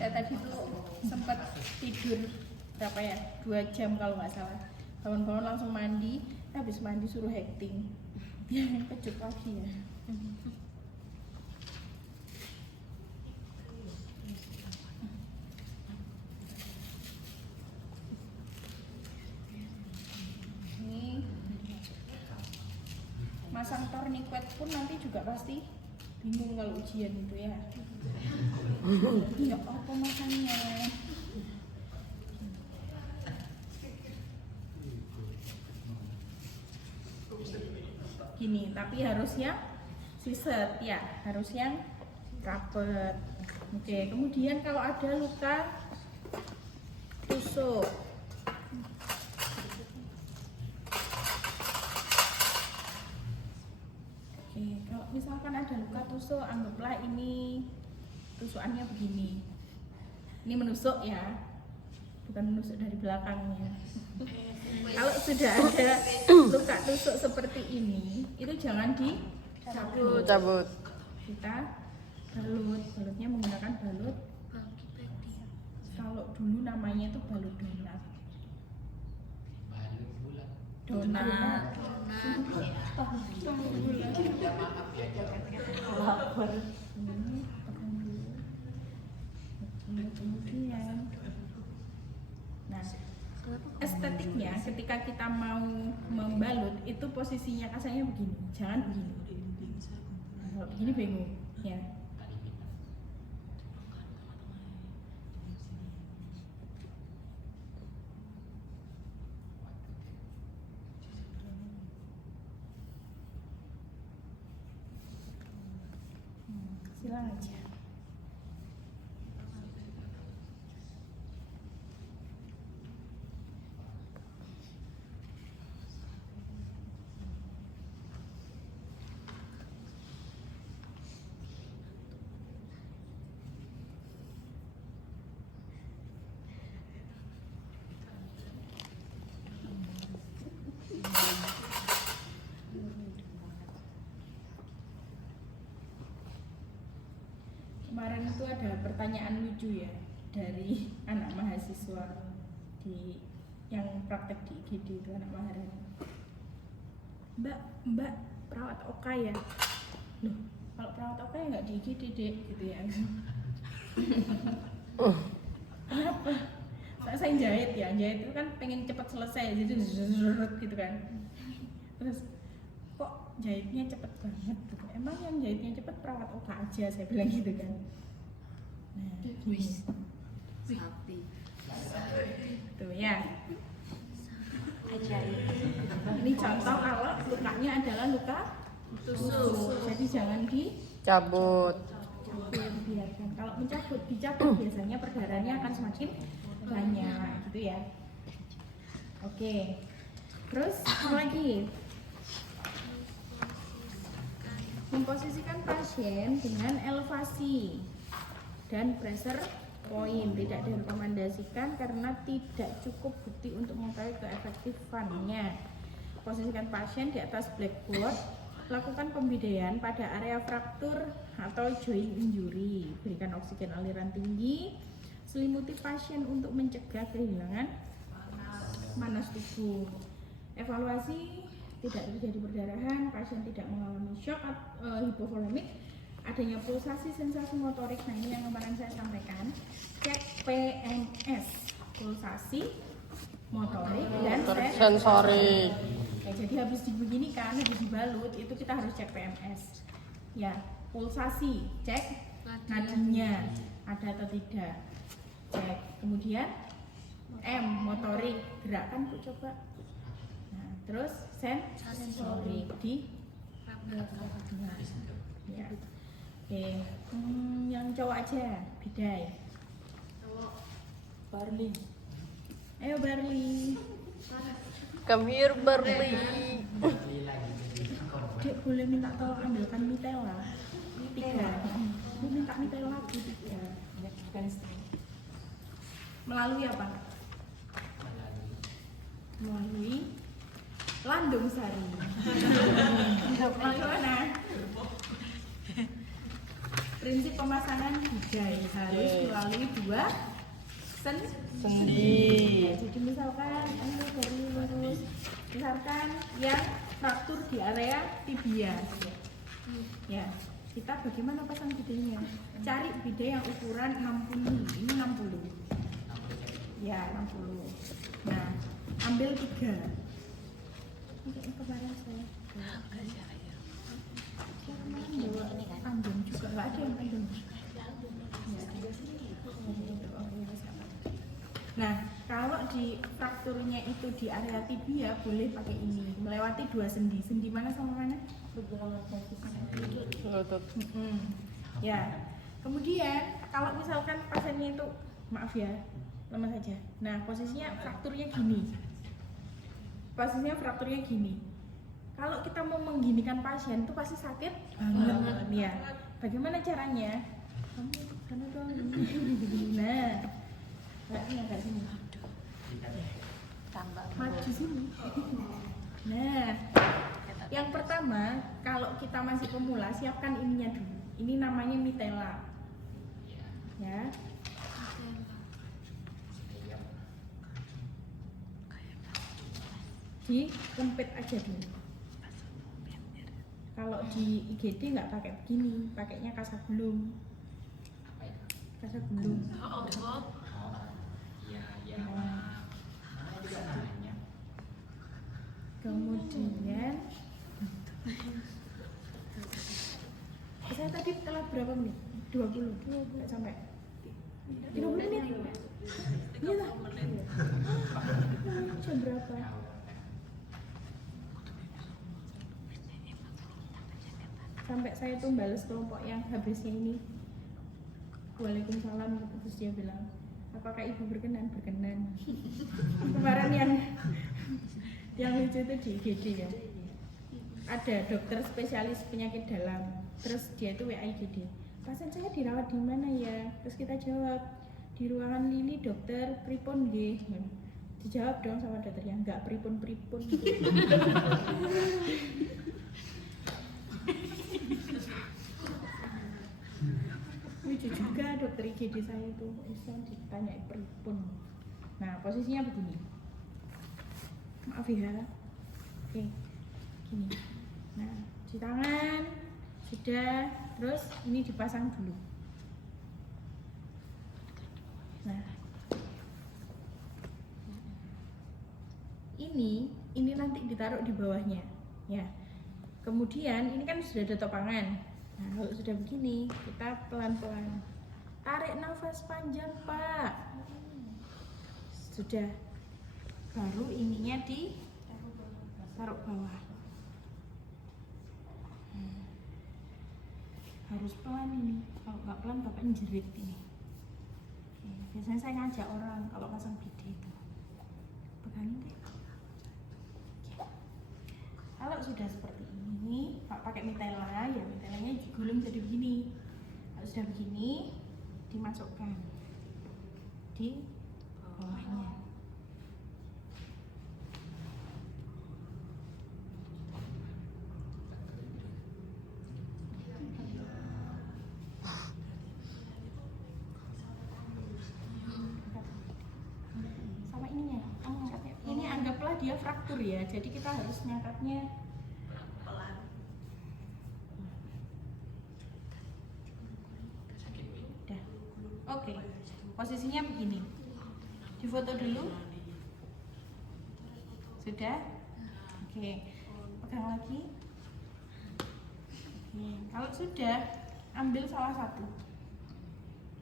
Saya tadi tuh sempat tidur berapa ya, 2 jam kalau nggak salah. Bangun-bangun langsung mandi, habis mandi suruh hacking. Kejut lagi ya. Ini masang torniquet pun nanti juga pasti bingung kalau ujian itu ya. Ya apa masangnya? Gini, tapi harus yang siset ya, harus yang rapet. Oke, kemudian kalau ada luka tusuk, oke, kalau misalkan ada luka tusuk, anggaplah ini tusukannya begini. Ini menusuk ya, bukan menusuk dari belakangnya. Kalau sudah ada luka tusuk seperti ini, itu jangan dicabut. Kita balut, balutnya menggunakan balut. Kalau dulu namanya itu balut donat. Donat. Kemudian, nah, estetiknya ketika kita mau membalut itu posisinya kasarnya begini, jangan begini. Kalau begini bingung ya. Silang aja. Kemarin itu ada pertanyaan lucu ya dari anak mahasiswa di yang praktek di IGD itu, anak Maharani. Mbak perawat Oka ya? Loh, kalau perawat Oka ya nggak di IGD dek, gitu ya. Kenapa? Saya jahit ya, jahit itu kan pengen cepat selesai, jadi gitu kan. Terus kok jahitnya cepet banget gitu. Emang yang jahitnya cepet perawat Oka aja, saya bilang gitu kan. Nah, Sapi. tuh ya. Ini contoh kalau lukanya adalah luka tusuk. Jadi jangan Cabut. biarkan. Kalau dicabut biasanya perdarahannya akan semakin banyak gitu ya. Oke. Terus apa lagi? Memposisikan pasien dengan elevasi dan pressure point tidak direkomendasikan karena tidak cukup bukti untuk mengetahui keefektifannya. Posisikan pasien di atas blackboard, lakukan pembidayaan pada area fraktur atau joint injury, berikan oksigen aliran tinggi, selimuti pasien untuk mencegah kehilangan panas tubuh. Evaluasi tidak terjadi perdarahan, pasien tidak mengalami shock hipovolemik, adanya pulsasi sensasi motorik. Nah ini yang kemarin saya sampaikan, cek PMS, pulsasi motorik dan Sensorik. Ya, jadi habis dibeginikan, habis dibalut itu kita harus cek PMS ya. Pulsasi, cek nadinya ada atau tidak, cek. Kemudian M, motorik, gerakan Bu coba. Nah, terus sensorik di ya. Oke, yang cowok aja, Bidai. Barley. Ayo Barli. Come here, Barley. Dek boleh minta tolong ambilkan Mitela 3. Aku minta Mitela 3. Melalui apa? Melalui Landung Sari. Melalui mana? Prinsip pemasangan bidai harus melalui dua Sendi. Jadi misalkan ini dari lurus, misalkan yang fraktur di area tibia. Ya, kita bagaimana pasang bidainya? Cari bidai yang ukuran 60, ini 60. Ya, 60. Nah, ambil 3. Ini kemarin saya. Ambung juga nggak ada yang ambung. Nah, kalau di frakturnya itu di area tibia boleh pakai ini, melewati 2 sendi. Sendi mana sama mana? Lutut. Ya. Kemudian kalau misalkan pasiennya itu maaf ya, lemas saja. Nah, posisinya frakturnya gini. Kalau kita mau mengginikan pasien itu pasti sakit banget. Ya. Bagaimana caranya? Kamu sana dong. Nah, ini agak sini. Maju sini. Nah, yang pertama, kalau kita masih pemula, siapkan ininya dulu. Ini namanya mitela. Ya. Dikempit aja dulu. Kalau di IGD nggak pakai begini, pakainya kasabulum. Kemudian saya tadi telat berapa menit? 20 nggak sampai 30 menit. Iya lah. Jam berapa? Sampai saya tuh balas kelompok yang habisnya ini Waalaikumsalam, terus dia bilang apakah ibu berkenan? Kemarin yang lucu itu di IGD ya, ada dokter spesialis penyakit dalam, terus dia itu WA IGD, pasien saya dirawat di mana ya? Terus kita jawab di ruangan Lili dokter, pripun nggih? Dijawab dong sama dokternya, enggak pripun. Lucu juga dokter IGD saya itu bisa ditanya pripun. Nah, posisinya begini. Maaf ya. Oke. Gini. Nah, cuci tangan sudah, terus ini dipasang dulu. Nah. Ini nanti ditaruh di bawahnya. Ya. Kemudian ini kan sudah ada topangan. Nah, kalau sudah begini, kita pelan-pelan tarik nafas panjang, Pak. Sudah. Baru ininya ditaruh bawah. Harus pelan ini. Kalau nggak pelan, Bapak jerit ini. Biasanya saya ngajak orang kalau pasang bidai itu. Pegangin deh. Kalau sudah seperti ini, Pak pakai mitela, ya mitelanya digulung jadi begini. Kalau sudah begini, dimasukkan di bawahnya. Sama ininya, kamu ngangkatnya. Ini anggaplah dia fraktur ya, jadi kita harus ngangkatnya pelan. Udah. Oke. Posisinya begini. Difoto dulu. Sudah? Oke. Pegang lagi. Oke. Kalau sudah, ambil salah satu.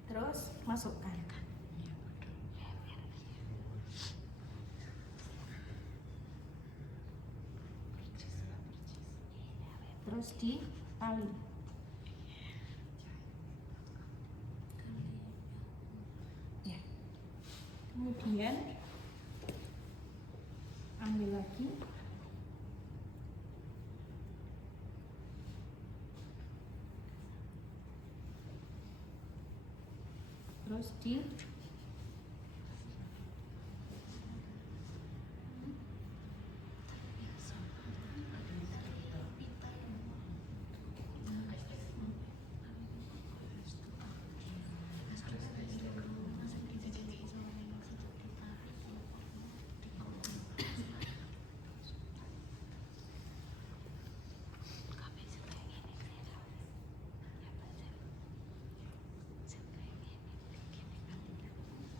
Terus masukkan. Terus ditali. Ya. Kemudian ambil lagi. Terus di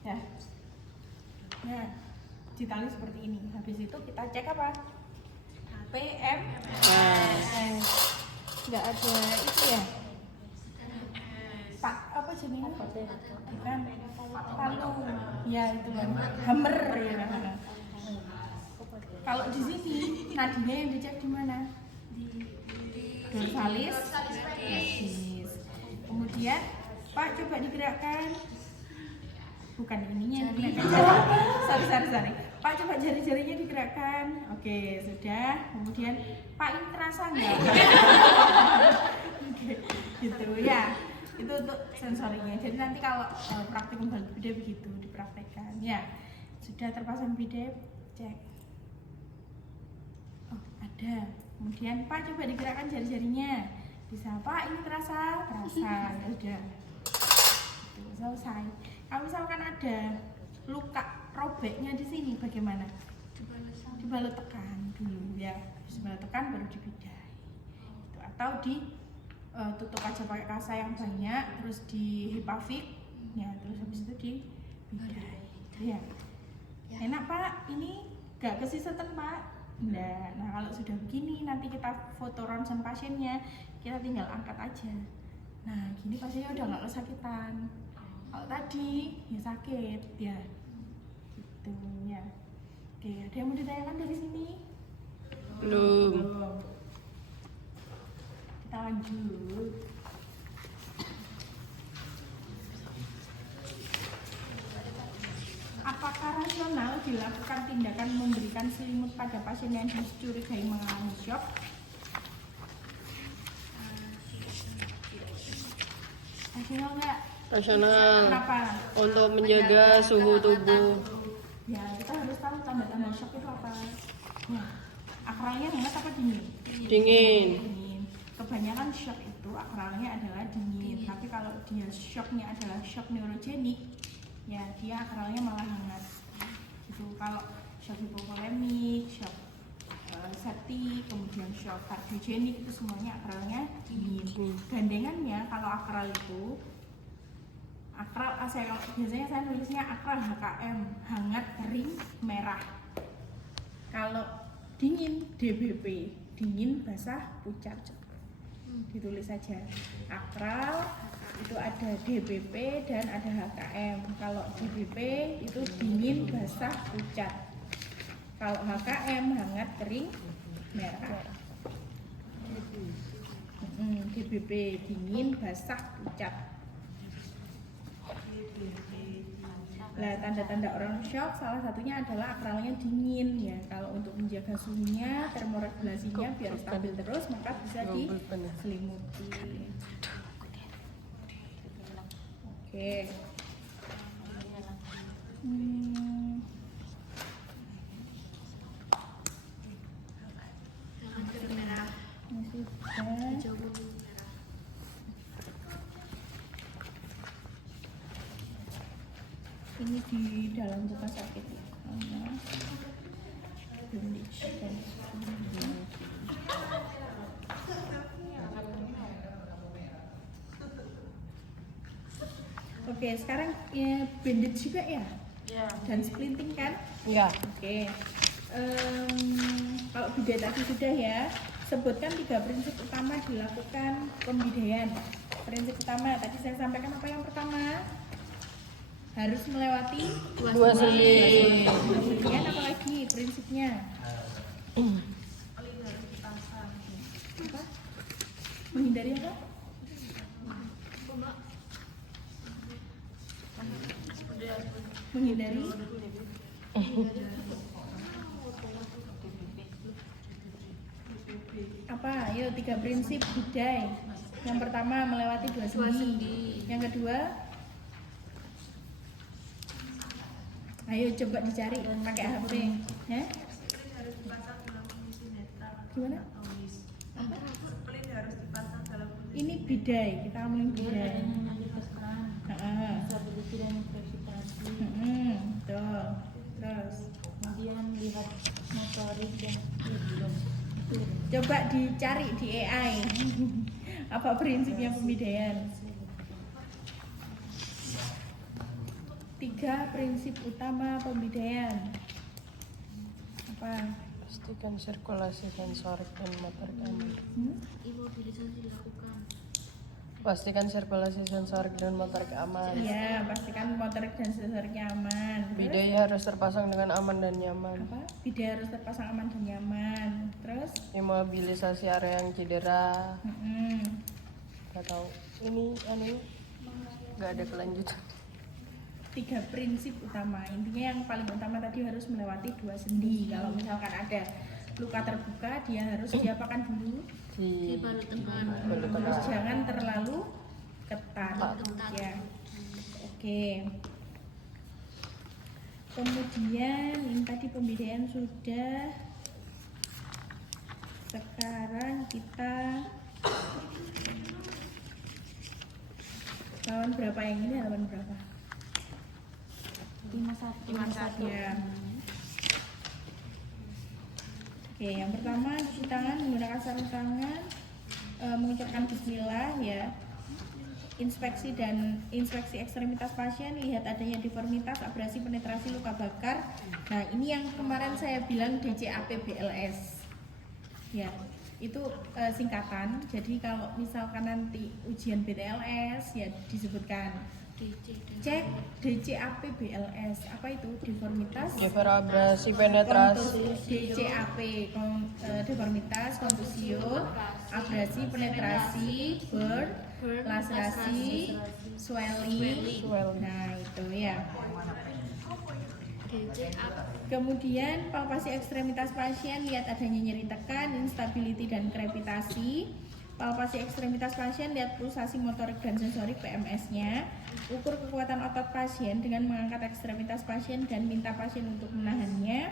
Ya. Nah, ditali seperti ini. Habis itu kita cek apa? PMS. Nggak ada itu ya? Pak apa jenisnya? Bukan palu. Ya itu loh. Hammer ya. Kalau di sini nadinya yang dicek di mana? Dorsalis. Yes. Kemudian Pak coba digerakkan. Bukan ininya yang digerakkan. Sorry. Pak coba jari-jarinya digerakkan. Oke, sudah. Kemudian Pak ini terasa nggak? Oke, gitu ya. Itu untuk sensorinya. Jadi nanti kalau praktikum bidet begitu dipraktekkan. Ya, sudah terpasang bidet, cek. Oh, ada. Kemudian Pak coba digerakkan jari-jarinya. Bisa Pak ini terasa? Terasa. Ya udah. Itu selesai. Kalau misalkan ada luka robeknya di sini bagaimana? Dibalut tekan dulu ya. Dibalut tekan baru dibidai. Gitu. Atau tutup aja pakai kasa yang banyak, terus di hipafik, ya terus habis itu dibidai. Ya. Enak Pak, ini gak kesisetan Pak? Enggak. Nah kalau sudah begini nanti kita foto ronsen pasiennya, kita tinggal angkat aja. Nah gini pasiennya udah gak kesakitan. Kalau tadi ya sakit ya. Gitu ya. Oke, ada yang mau ditanyakan dari sini? Belum. Kita lanjut. Apakah rasional dilakukan tindakan memberikan selimut pada pasien yang dicurigai mengalami shock? Rasional nggak? Rasional. Kenapa? Untuk menjaga suhu tubuh. Ya, kita harus tahu tanda-tanda shock itu apa. Ya, akralnya hangat apa dingin? Dingin. Dingin. Kebanyakan shock itu akralnya adalah dingin. Tapi kalau dia shocknya adalah shock neurogenik, ya dia akralnya malah hangat. Itu kalau shock hipovolemik, shock septik, kemudian shock kardiogenik itu semuanya akralnya dingin. Gandengannya kalau akral itu biasanya saya nulisnya akral HKM, hangat, kering, merah. Kalau dingin DBP, dingin, basah, pucat. Ditulis saja. Akral itu ada DBP dan ada HKM. Kalau DBP itu dingin, basah, pucat. Kalau HKM hangat, kering, merah. DBP dingin, basah, pucat. Nah, tanda-tanda orang shock salah satunya adalah akralnya dingin ya. Kalau untuk menjaga suhunya, termoregulasinya biar stabil terus, maka bisa diselimuti. Oke. Ini di dalam rumah sakit ya. Oke, sekarang ya, bandage juga ya? Ya. Dan splinting kan? Enggak. Oke. Kalau bidet tadi sudah ya. Sebutkan 3 prinsip utama dilakukan pembidaian. Prinsip utama tadi saya sampaikan apa yang pertama? Harus melewati 2 sendi. Kemudian apa lagi prinsipnya? Apa? Menghindari apa? Menghindari apa? Ayo 3 prinsip bidai. Yang pertama melewati 2 sendi. Yang kedua, ayo coba dicari pakai HP ya. Gimana? Ini bidai, kita ngomongin bidai. Betul. Terus Kemudian lihat motorik dan belum. coba dicari di AI apa prinsipnya pembidaian. 3 3 prinsip utama pembidayaan. Apa? Pastikan sirkulasi sensorik dan motorik aman. Imobilisasi dilakukan. Pastikan sirkulasi sensorik dan motorik aman. Iya, pastikan motorik dan sensoriknya aman. Terus, Bidet harus terpasang dengan aman dan nyaman. apa? Bidet harus terpasang aman dan nyaman. Terus, Imobilisasi area yang cedera. Gak tahu. Ini nggak ada kelanjutan. 3 prinsip utama. Intinya yang paling utama tadi harus melewati 2 sendi. Kalau misalkan ada luka terbuka, dia harus diapakan dulu? Dibalut tekan. Terus jangan terlalu ketat. Ketat. Ya. Oke. Kemudian ini tadi pembedaan sudah. Sekarang kita halaman berapa yang ini? Halaman berapa? 51. Ya. Oke, yang pertama cuci tangan menggunakan sarung tangan, mengucapkan bismillah ya. Inspeksi ekstremitas pasien, lihat adanya deformitas, abrasi, penetrasi, luka bakar. Nah, ini yang kemarin saya bilang DCAP BLS. Ya, itu singkatan. Jadi kalau misalkan nanti ujian BTLS ya disebutkan cek DCAP BLS. Apa itu? Deformitas, Abrasi, penetrasi. DCAP deformitas, kontusio, abrasi, penetrasi, burn, laserasi, swelling. Nah, itu ya. Kemudian palpasi ekstremitas pasien, lihat adanya nyeri tekan, instability dan krepitasi. Palpasi ekstremitas pasien, lihat pulsasi motorik dan sensorik PMS-nya. Ukur kekuatan otot pasien dengan mengangkat ekstremitas pasien dan minta pasien untuk menahannya.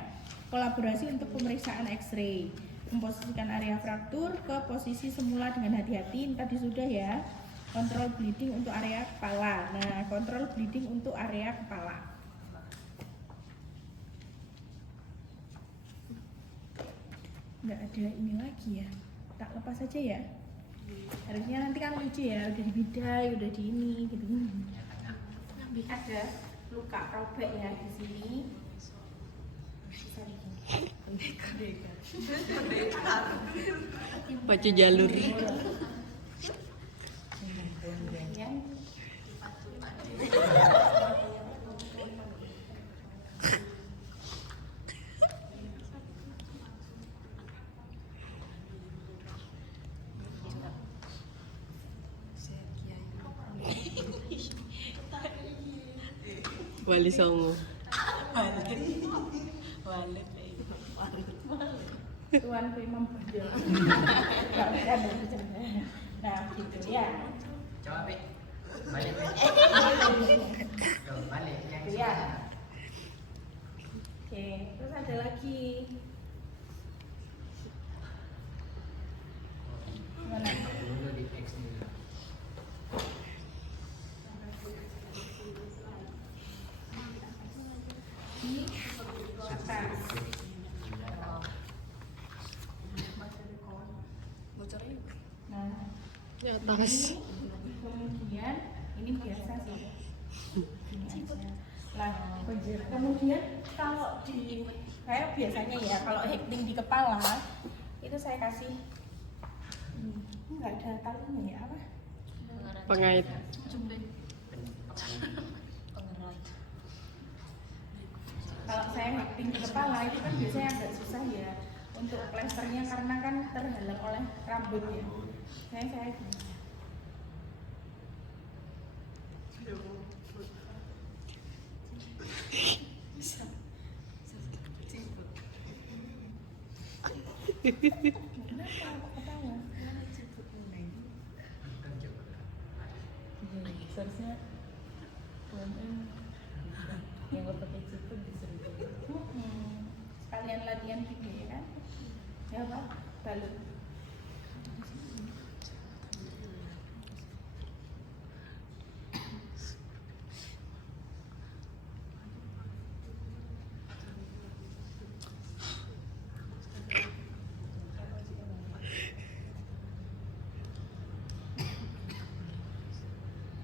Kolaborasi untuk pemeriksaan X-ray. Memposisikan area fraktur ke posisi semula dengan hati-hati. Ini tadi sudah ya. Kontrol bleeding untuk area kepala. Nah, kontrol bleeding untuk area kepala. Nggak ada ini lagi ya. Tak lepas aja ya. Harusnya nanti kan lucu ya, udah dibidai, udah di ini gitu. Ada luka robek ya di sini. Pacu jalur. Kemudian Wali Songo. Tuan ku Imam Badil. Nah, gitu ya. Coba Be. Balik Be. Tuh, balik yang Gitu ya. Oke, terus ada lagi. Mana? dulu di X dulu. Di atas. Nah, Di atas. kemudian ini biasa sih. Ini aja. Nah, kemudian kalau di kayak biasanya ya kalau hekting di kepala itu saya kasih nggak ada talinya ya apa? Pengait. Kalau saya hekting di kepala itu kan biasanya agak susah ya untuk plesternya karena kan terhalang oleh rambut ya. Saya kenapa kok ketawa? Seharusnya UMN yang nggak pakai ciput disuruh. Sekalian latihan video ya kan? Ya Pak, balut.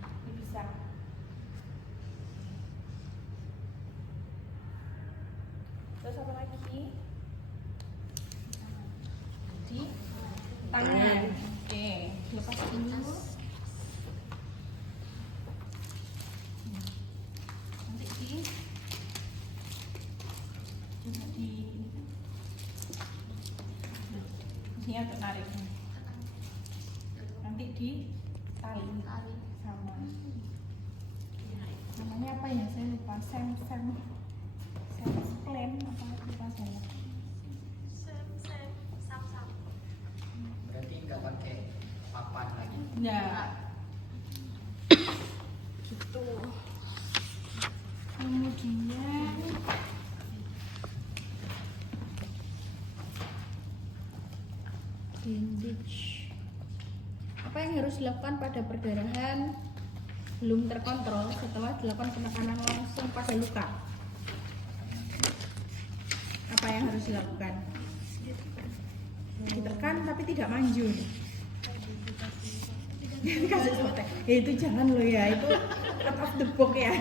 Ini bisa. Terus satu lagi di tangan. Oke, lepas dulu. Nanti di juga di ini untuk tarik. Nanti di tali sama. Namanya apa ya? Saya lupa. Sem plan apa lupa saya. Berarti nggak pakai papan lagi. Ya. Gitu. Kemudian bandage. Apa yang harus dilakukan pada perdarahan belum terkontrol setelah dilakukan penekanan langsung pada luka? Apa yang harus dilakukan? Ditekan tapi tidak manjur. Kasih sotek. Ya itu jangan lo ya, itu out of the box ya.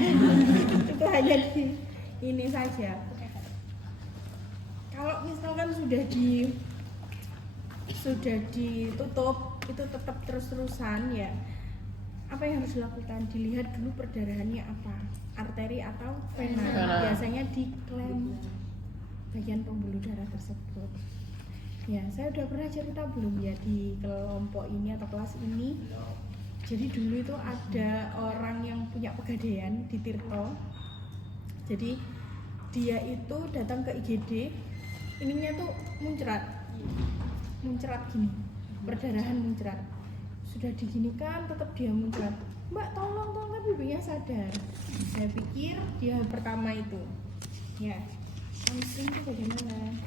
Itu hanya di ini saja. Kalau misalkan sudah ditutup, itu tetap terus-terusan ya. Apa yang harus dilakukan? Dilihat dulu perdarahannya apa, arteri atau vena. Biasanya diklaim bagian pembuluh darah tersebut. Ya, saya udah pernah cerita belum ya di kelompok ini atau kelas ini. Jadi dulu itu ada orang yang punya pegadaian di Tirto. Jadi dia itu datang ke IGD, ininya tuh muncrat gini, perdarahan muncrat. Sudah diginikan tetap dia muncrat. Mbak tolong tapi ibunya sadar. Saya pikir dia pertama itu. Ya, langsung itu bagaimana?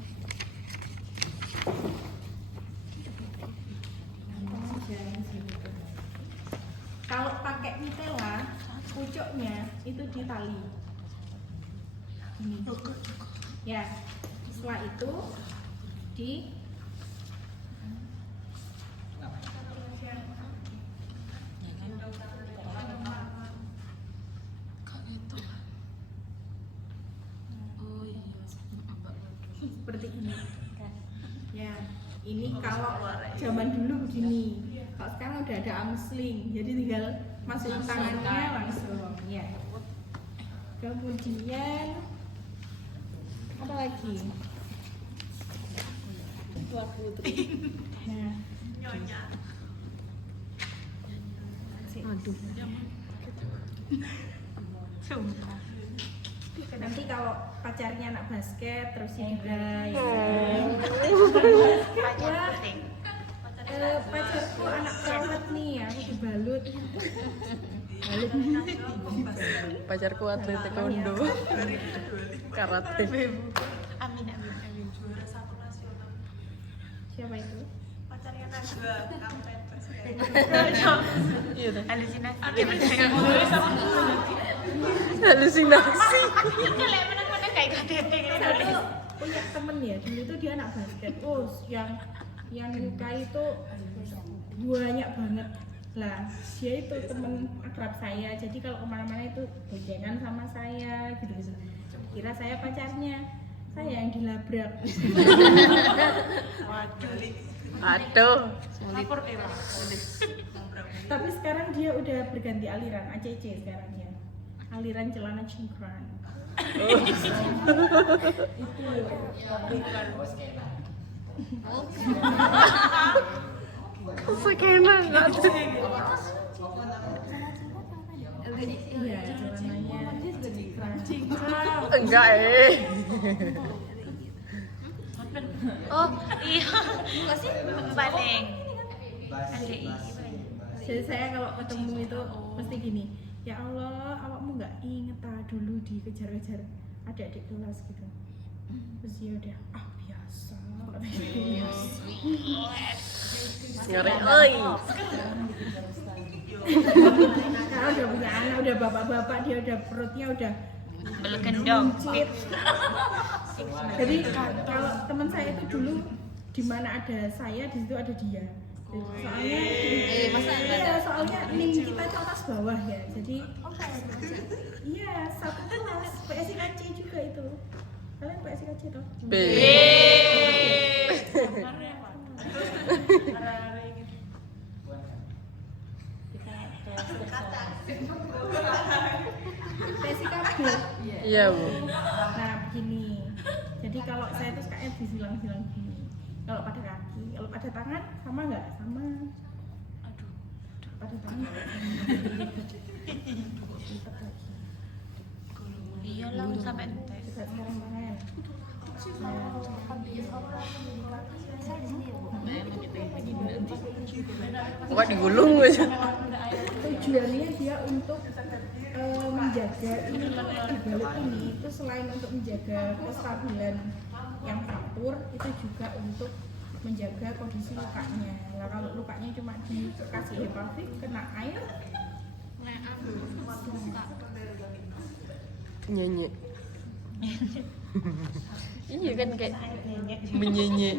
Kalau pakai mitela, pucuknya itu ditali. Ini. Ya, setelah itu di seperti ini. Ya, ini kalau zaman dulu begini. Kalau sekarang udah ada arm sling, jadi tinggal masukin tangannya langsung. Ya. Kemudian apa lagi? Tua putri. Nah. Aduh. Nanti kalau pacarnya anak basket terus juga ya. Pacarku anak perawat nih ya, aku dibalut. Pacarku atlet taekwondo. Karate. Amin. Juara 1 nasional. Siapa itu? Pacarnya Najwa, kampret basket. Iya tuh. Halusinasi. Halusinasi. Kalau menang-menang kayak KTT. Saya tuh punya temen ya, dulu itu dia anak basket. Oh, yang luka itu banyak banget lah. Dia itu temen akrab saya, jadi kalau kemana-mana itu boncengan sama saya gitu. Kira saya pacarnya, saya yang dilabrak. Aduh. Lapor deh, Pak. Tapi sekarang dia udah berganti aliran, ACC sekarang ya, aliran celana cingkrang. Sekena enggak tuh. Iya, celananya cingkrang. Enggak Oh iya. Enggak sih banding. Jadi saya kalau ketemu itu mesti gini, ya Allah, awakmu nggak inget dulu dikejar-kejar adik-adik kelas gitu. Terus ya udah, biasa. Ngeri oi. Karena udah punya anak, udah bapak-bapak, dia udah perutnya udah Belum gendong. buncit. Jadi kalau teman saya itu dulu di mana ada saya, di situ ada dia. Soalnya NIM kita itu atas bawah ya. Jadi iya, satu kelas PSIKC juga itu. Kalian PSIK aja toh? B. PSIK B. Iya, Bu. Nah begini, jadi kalau saya itu sukanya disilang-silang gini. Kalau pada kaki, kalau pada tangan sama nggak? Sama. Aduh, pada tangan. Iya lah sampai entek. Coba sekarang tangan. Bukan digulung aja. Tujuannya dia untuk menjaga ini di balik ini itu selain untuk menjaga kestabilan yang faktur itu juga untuk menjaga kondisi lukanya. Nah kalau lukanya cuma dikasih hepafik kena air, Nyenye. Iya kan kayak menyenye.